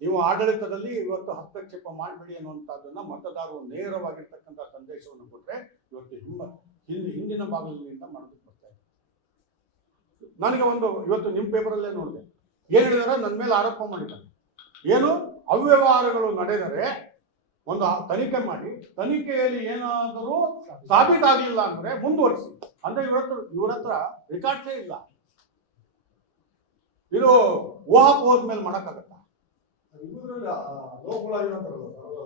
ನೀವು ಆಡಳಿತದಲ್ಲಿ ಇವತ್ತು ಹಸ್ತಕ್ಷೇಪ ಮಾಡಬೇಡಿ ಅನ್ನುವಂಥದ್ದನ್ನ ಮತದಾರರು ನೇರವಾಗಿರ್ತಕ್ಕಂಥ ಸಂದೇಶವನ್ನು ಕೊಟ್ಟರೆ ಇವತ್ತು ಹಿಮ್ಮ ಹಿಂದಿ, ಹಿಂದಿನ ಭಾಗದಲ್ಲಿ ಮಾಡೋದಕ್ಕೆ ಬರ್ತಾ ಇದೆ ನನಗೆ ಒಂದು, ಇವತ್ತು ನಿಮ್ಮ ಪೇಪರಲ್ಲೇ ನೋಡಿದೆ. ಏನು ಹೇಳಿದಾರೆ? ನನ್ನ ಮೇಲೆ ಆರೋಪ ಮಾಡಿದ್ದಾರೆ. ಏನು? ಅವ್ಯವಹಾರಗಳು ನಡೆದರೆ ಒಂದು ತನಿಖೆ ಮಾಡಿ, ತನಿಖೆಯಲ್ಲಿ ಏನಾದರೂ ಸಾಬೀತಾಗಲಿಲ್ಲ ಅಂದ್ರೆ ಮುಂದುವರಿಸಿ. ಅಂದ್ರೆ ಇವ್ರ ಹತ್ರ ಇವ್ರ ಹತ್ರ ರೆಕಾರ್ಡ್ಸೇ ಇಲ್ಲ. ಇದು ಊಹಾಪೋಹದ ಮೇಲೆ ಮಾಡಕ್ಕಾಗತ್ತ?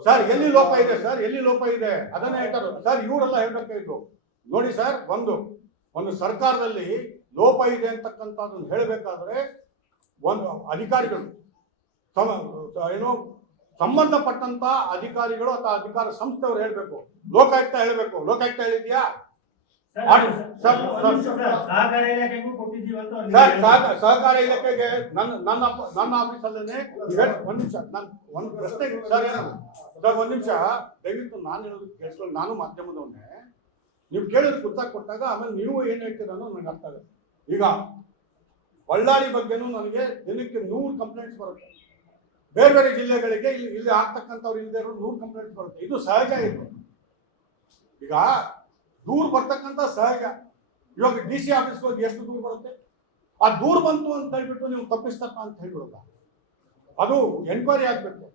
ಸರ್, ಎಲ್ಲಿ ಲೋಪ ಇದೆ ಸರ್? ಎಲ್ಲಿ ಲೋಪ ಇದೆ? ಅದನ್ನೇ ಹೇಳ್ತಾರೆ. ಸರ್, ಇವರೆಲ್ಲ ಹೇಳ್ಬೇಕಾಯ್ತು ನೋಡಿ ಸರ್, ಒಂದು ಒಂದು ಸರ್ಕಾರದಲ್ಲಿ ಲೋಪ ಇದೆ ಅಂತಕ್ಕಂಥದ್ದನ್ನು ಹೇಳಬೇಕಾದ್ರೆ ಒಂದು ಅಧಿಕಾರಿಗಳು. ಸಮ ಏನು ಸಂಬಂಧಪಟ್ಟಂತ ಅಧಿಕಾರಿಗಳು ಅಥವಾ ಅಧಿಕಾರ ಸಂಸ್ಥೆಯವರು ಹೇಳ್ಬೇಕು. ಲೋಕಾಯುಕ್ತ ಹೇಳ್ಬೇಕು. ಲೋಕಾಯುಕ್ತ ಹೇಳಿದ್ಯಾ? ಸಹಕಾರ ಇಲಾಖೆಗೂ ನನ್ನ ನನ್ನ ನನ್ನ ಆಫೀಸಲ್ಲೇನೆ ಇವತ್ತು- ಒಂದ್ ನಿಮಿಷ ನಾನು ಒಂದು ಪ್ರಶ್ನೆ ಸರ್ ಏನು? ಒಂದ್ ನಿಮಿಷ. ದಯವಿಟ್ಟು ನಾನು ಹೇಳೋದು ಕೇಳಿಸ್ಕೊಂಡು ನಾನು ಮಾಧ್ಯಮದವನ್ನೇ ನೀವು ಕೇಳಿದ್ರೆ ಉತ್ತರ ಕೊಟ್ಟಾಗ ಆಮೇಲೆ ನೀವು ಏನ್ ಹೇಳ್ತೀರ ಅನ್ನೋದು ನನಗೆ ಅರ್ಥ ಆಗುತ್ತೆ. ಈಗ ಬಳ್ಳಾರಿ ಬಗ್ಗೆನೂ ನನಗೆ ದಿನಕ್ಕೆ ನೂರು ಕಂಪ್ಲೇಂಟ್ಸ್ ಬರುತ್ತೆ. ಬೇರೆ ಬೇರೆ ಜಿಲ್ಲೆಗಳಿಗೆ ಇಲ್ಲಿ ಇಲ್ಲಿ ಆಗ್ತಕ್ಕಂಥವ್ರು ಇಲ್ಲದೆ ಇರೋ ನೂರು ಕಂಪ್ಲೇಂಟ್ಸ್ ಬರುತ್ತೆ. ಇದು ಸಹಜ ಇದು. ಈಗ ದೂರು ಬರ್ತಕ್ಕಂಥ ಸಹಜ. ಇವಾಗ ಡಿ ಸಿ ಆಫೀಸ್ ಹೋಗಿ ಎಷ್ಟು ದೂರು ಬರುತ್ತೆ? ಆ ದೂರು ಬಂತು ಅಂತ ಹೇಳ್ಬಿಟ್ಟು ನೀವು ತಪ್ಪಿಸ್ತಪ್ಪ ಅಂತ ಹೇಳ್ಬಿಡಲ್ಲ ಅದು ಎನ್ಕ್ವೈರಿ ಆಗಬೇಕು.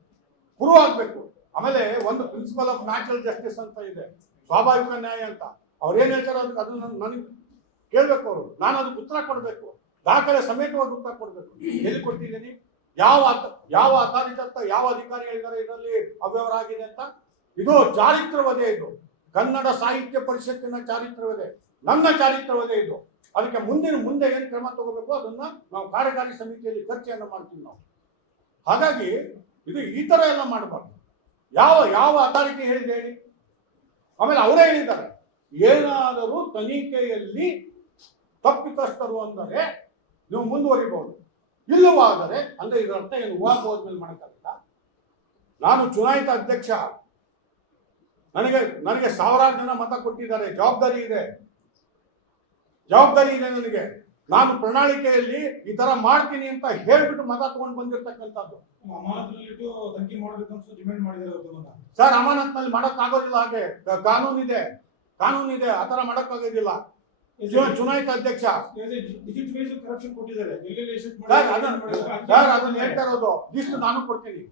ಪ್ರೂವ್ ಆಗಬೇಕು. ಆಮೇಲೆ ಒಂದು ಪ್ರಿನ್ಸಿಪಲ್ ಆಫ್ ನ್ಯಾಚುರಲ್ ಜಸ್ಟಿಸ್ ಅಂತ ಇದೆ. ಸ್ವಾಭಾವಿಕ ನ್ಯಾಯ ಅಂತ. ಅವ್ರು ಏನ್ ಹೇಳ್ತಾರೆ ಅದಕ್ಕೆ ಅದು ನನಗೆ ಕೇಳ್ಬೇಕು ಅವರು. ನಾನು ಅದಕ್ಕೆ ಉತ್ತರ ಕೊಡಬೇಕು. ದಾಖಲೆ ಸಮೇತವಾಗಿ ಉತ್ತರ ಕೊಡಬೇಕು. ಎಲ್ಲಿ ಕೊಟ್ಟಿದ್ದೀನಿ? ಯಾವ ಯಾವ ಅಂತ ಯಾವ ಅಧಿಕಾರಿ ಹೇಳಿದ್ದಾರೆ? ಇದರಲ್ಲಿ ಅವ್ಯವಹಾರ ಆಗಿದೆ ಅಂತ? ಇದು ಚಾರಿತ್ರವದೇ ಇದು. ಕನ್ನಡ ಸಾಹಿತ್ಯ ಪರಿಷತ್ತಿನ ಚಾರಿತ್ರವದೇ ನನ್ನ ಚಾರಿತ್ರವದೇ ಇದು. ಅದಕ್ಕೆ ಮುಂದಿನ, ಮುಂದೆ ಏನು ಕ್ರಮ ತಗೋಬೇಕು? ಅದನ್ನ ನಾವು ಕಾರ್ಯಕಾರಿ ಸಮಿತಿಯಲ್ಲಿ ಚರ್ಚೆಯನ್ನು ಮಾಡ್ತೀವಿ ನಾವು. ಹಾಗಾಗಿ ಇದು ಈ ತರ ಎಲ್ಲ ಮಾಡಬಾರ್ದು. ಯಾವ ಯಾವ ಅಥಾರಿಟಿ ಹೇಳಿದೆ ಹೇಳಿ? ಆಮೇಲೆ ಅವರೇ ಹೇಳಿದ್ದಾರೆ. ಏನಾದರೂ ತನಿಖೆಯಲ್ಲಿ ತಪ್ಪಿತಸ್ಥರು ಅಂದರೆ ನೀವು ಮುಂದುವರಿಬಹುದು. ಇಲ್ಲವಾದರೆ ಅಂದ್ರೆ ಇದರ ಅರ್ಥ ಏನು ಊಹಾಪೋಹದ ಮೇಲೆ ಮಾಡೋಕ್ಕಾಗಲ್ಲ ನಾನು ಚುನಾಯಿತ ಅಧ್ಯಕ್ಷ. ನನಗೆ ನನಗೆ ಸಾವಿರಾರು ಜನ ಮತ ಕೊಟ್ಟಿದ್ದಾರೆ ಜವಾಬ್ದಾರಿ ಇದೆ. ಜವಾಬ್ದಾರಿ ಇದೆ ನನಗೆ. ನಾನು ಪ್ರಣಾಳಿಕೆಯಲ್ಲಿ ಈ ತರ ಮಾಡ್ತೀನಿ ಅಂತ ಹೇಳ್ಬಿಟ್ಟು ಮತ ತಗೊಂಡು ಬಂದಿರತಕ್ಕಂಥದ್ದು. ಸರ್ ಅಮಾನತ್ನಲ್ಲಿ ಮಾಡಕ್ ಆಗೋದಿಲ್ಲ ಹಾಗೆ ಕಾನೂನಿದೆ. ಕಾನೂನಿದೆ. ಆ ತರ ಮಾಡಕ್ ಚುನಾಯಿತ ಅಧ್ಯಕ್ಷ. ಅದನ್ನ ಹೇಳ್ತಾ ಇರೋದು. ಲಿಸ್ಟ್ ನಾನು ಕೊಡ್ತೀನಿ.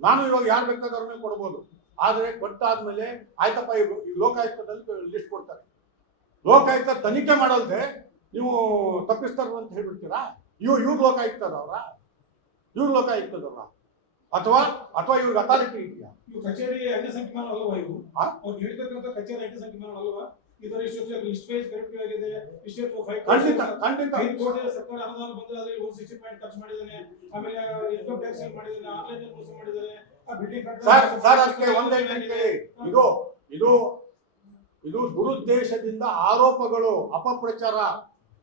ನಾನು ಇವಾಗ ಯಾರು ಬೇಕಾದ್ರೂ ಕೊಡ್ಬೋದು. ಆದ್ರೆ ಕೊಟ್ಟಾದ್ಮೇಲೆ ಆಯ್ತಪ್ಪ ಈ ಲೋಕಾಯುಕ್ತದಲ್ಲಿ ಲಿಸ್ಟ್ ಕೊಡ್ತಾರೆ. ಲೋಕಾಯುಕ್ತ ತನಿಖೆ ಮಾಡಲ್ದೆ ನೀವು ತಪ್ಪಿಸ್ತಾರ ಅಂತ ಹೇಳ್ಬಿಡ್ತೀರಾ? ಇವ್ ಇವ್ರು ಲೋಕಾಯುಕ್ತದವ್ರ? ಇವ್ರು ಲೋಕಾಯುಕ್ತದವ್ರ? ಅಥವಾ ಅಥವಾ ಇವ್ರಿಗೆ ಅಥಾರಿಟಿ ಇದೆಯಾ? ಇವು ಕಚೇರಿ ಅಲ್ವಾ ಇವು ಕಚೇರಿ ಅಲ್ವಾ ತರ ಇಷ್ಟು ಲಿಸ್ಟ್ ವೈಸ್ ಕರೆಕ್ಟ್ ಆಗಿದೆ ಇಷ್ಟು ಫೈವ್ ಖಂಡಿತ ಖಂಡಿತ. ಕೋಟಿ ಸರ್ಕಾರ ಅನುದಾನ ಬಂದ್ರೆ ಅದ್ರಲ್ಲಿ ಒಂದು ಸಿಕ್ಸ್ಟಿ ಪಾಯಿಂಟ್ ಖರ್ಚು ಮಾಡಿದ್ದಾನೆ. ಆಮೇಲೆ ಇನ್ಕಮ್ ಟ್ಯಾಕ್ಸ್ ಮಾಡಿದ್ದಾನೆ ಆನ್ಲೈನ್ ಮೋಸ ಮಾಡಿದ್ದಾರೆ ಆ ಬಿಲ್ಡಿಂಗ್ ಸರ್ ಸರ್ ಅದಕ್ಕೆ ಒಂದೇ ಕೇಳಿ ಇದು ಇದು ಇದು ದುರುದ್ದೇಶದಿಂದ ಆರೋಪಗಳು ಅಪಪ್ರಚಾರ.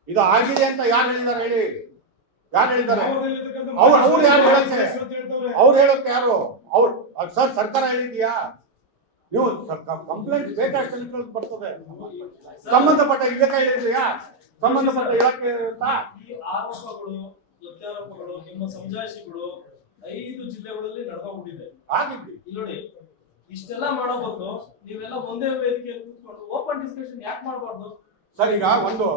ಇದು ಆಗಿದೆ ಅಂತ ಯಾರು ಹೇಳಿದಾರೆ ಹೇಳಿ? ಯಾರು ಹೇಳಿದ್ದಾರೆ? ಅವ್ರು- ಅವ್ರು ಯಾರು ಹೇಳಕ್ಕೆ? ಅವ್ರು ಹೇಳೋಕೆ ಯಾರು? ಅವ್ರು ಸರ್ ಸರ್ಕಾರ ಹೇಳಿದ್ಯಾ ನೀವು ಕಂಪ್ಲೇಂಟ್ ಬೇಕಾದ ಸಲ್ಲಿಸಲು ಬರ್ತದೆ. ಸಂಬಂಧಪಟ್ಟ ಇಲಾಖೆ ಸಂಬಂಧಪಟ್ಟ ಇಲಾಖೆ ಈ ಆರೋಪಗಳು ಪ್ರತ್ಯಾರೋಪಗಳು ನಿಮ್ಮ ಸಮಜಾಯಿಷಿಗಳು ಐದು ಜಿಲ್ಲೆಗಳಲ್ಲಿ ನಡೆದೋಗ್ಬಿಟ್ಟಿದೆ ಆಗಿದ್ವಿ ಇಲ್ಲಿ ನೋಡಿ ಇಷ್ಟೆಲ್ಲ ಮಾಡೋ ಬದಲು ನೀವೆಲ್ಲ ಒಂದೇ ವೇದಿಕೆ ಕೂತ್ಕೊಂಡು ಓಪನ್ ಡಿಸ್ಕಷನ್ ಯಾಕೆ ಮಾಡಬಾರ್ದು? ಸರ್ ಈಗ ಒಂದು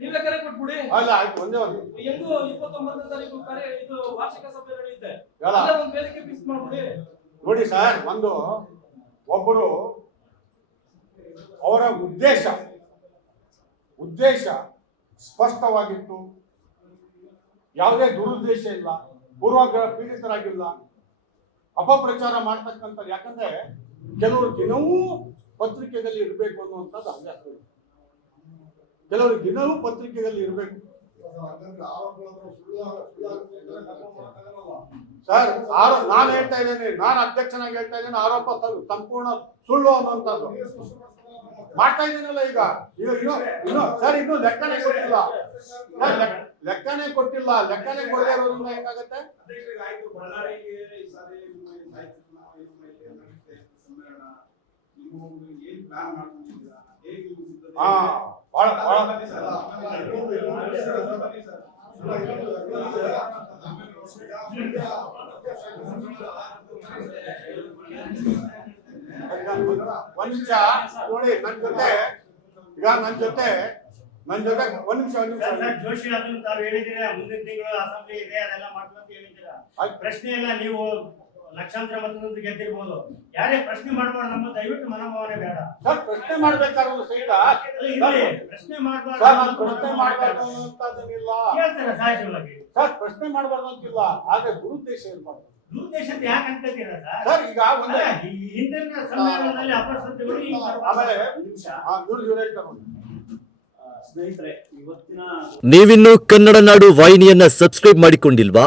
ನೀವೇ ಕರೆ ಕೊಟ್ಬಿಡಿ. ಅಲ್ಲ ಆಯ್ತು ಒಂದೇ ಒಂದು. ಹೆಂಗು ಇಪ್ಪತ್ತೊಂಬತ್ತನೇ ತಾರೀಕು ಕರೆ ಇದು ವಾರ್ಷಿಕ ಸಭೆ ನಡೆಯುತ್ತೆ ಒಂದ್ ವೇದಿಕೆ ಫಿಕ್ಸ್ ಮಾಡ್ಬಿಡಿ. ನೋಡಿ ಸರ್ ಒಂದು ಒಬ್ಬರು ಅವರ ಉದ್ದೇಶ ಉದ್ದೇಶ ಸ್ಪಷ್ಟವಾಗಿತ್ತು. ಯಾವುದೇ ದುರುದ್ದೇಶ ಇಲ್ಲ, ಪೂರ್ವಗ್ರಹ ಪೀಡಿತರಾಗಿಲ್ಲ. ಅಪಪ್ರಚಾರ ಮಾಡ್ತಕ್ಕಂಥ ಯಾಕಂದ್ರೆ ಕೆಲವರು ದಿನವೂ ಪತ್ರಿಕೆಯಲ್ಲಿ ಇರಬೇಕು ಅನ್ನುವಂಥದ್ದು ಇದೆ. ಕೆಲವರು ದಿನವೂ ಪತ್ರಿಕೆಯಲ್ಲಿ ಇರಬೇಕು. ಸರ್, ಆರೋ, ನಾನು ಹೇಳ್ತಾ ಇದ್ದೇನೆ, ನಾನು ಅಧ್ಯಕ್ಷನಾಗಿ ಹೇಳ್ತಾ ಇದ್ದೇನೆ, ಆರೋಪ ಸಂಪೂರ್ಣ ಸುಳ್ಳು ಅನ್ನುವಂಥದ್ದು ಮಾಡ್ತಾ ಇದ್ದೀನಲ್ಲ ಈಗ. ಇನ್ನು ಇನ್ನು ಸರ್, ಇನ್ನು ಲೆಕ್ಕನೇ ಕೊಟ್ಟಿಲ್ಲ. ಲೆಕ್ಕನೇ ಕೊಟ್ಟಿಲ್ಲ. ಲೆಕ್ಕನೇ ಕೊಡದೇ ಇರೋದ್ರಿಂದ ಹೆಂಗಾಗತ್ತೆ? ಹಾ ಒಂದ್ ನಿಮಿಷ ನೋಡಿ ನನ್ ಜೊತೆ ಈಗ ನನ್ ಜೊತೆ ನನ್ ಜೊತೆ ಒಂದ್ ನಿಮಿಷ ಒಂದ್ ನಿಮಿಷ. ಜೋಶಿ ಅದನ್ನು ತಾವು ಹೇಳಿದ್ದೀರಾ? ಮುಂದಿನ ತಿಂಗಳು ಅಸೆಂಬ್ಲಿ ಇದೆ ಅದೆಲ್ಲ ಮಾಡ್ಬೇಕು ಅಂತ ಹೇಳಿದ್ದೀರಾ? ಪ್ರಶ್ನೆ ಎಲ್ಲ ನೀವು ಲಕ್ಷಾಂತರ ಮತದಿಂದ ಗೆದ್ದಿರ್ಬೋದು. ಯಾರೇ ಪ್ರಶ್ನೆ ಮಾಡಬಾರ್ದು ನಮ್ಮ ದಯವಿಟ್ಟು ಮನೋಭಾವನೆ ಬೇಡ. ಸರ್ ಪ್ರಶ್ನೆ ಮಾಡ್ಬೇಕಾದ್ರು ಸಹಿತ ಪ್ರಶ್ನೆ ಮಾಡಬಾರ್ದು ಸರ್ ನಾನು ಪ್ರಶ್ನೆ ಮಾಡ್ಬಾರ್ದು ಅನ್ನೋಂಥದ್ದನ್ನಿಲ್ಲ ಹೇಳ್ತಾರೆ ಸಹಜವಾಗಿ. ಸರ್ ಪ್ರಶ್ನೆ ಮಾಡ್ಬಾರ್ದು ಅಂತಿಲ್ಲ. ಆದ್ರೆ ದುರುದ್ದೇಶ ದುರುದ್ದೇಶ ದುರುದ್ದೇಶದ ಯಾಕೆ ಅಂತೀರಾ ಸರ್? ಸರ್ ಈಗ ಒಂದೇ ಹಿಂದಿನ ಸಮ್ಮೇಳನದಲ್ಲಿ ಅಪಶ್ರದ್ಧೆಗಳು ಈಗ ಆಮೇಲೆ ನಿಮಿಷ ಆ, ಇವ್ರು ಇವ್ರು ಹೇಳ್ತಾರೆ ನೋಡಿ. ಸ್ನೇಹಿತರೆ ಇವತ್ತಿನ ನೀವಿನ್ನು ಕನ್ನಡ ನಾಡು ವಾಹಿನಿಯನ್ನ ಸಬ್ಸ್ಕ್ರೈಬ್ ಮಾಡಿಕೊಂಡಿಲ್ವಾ?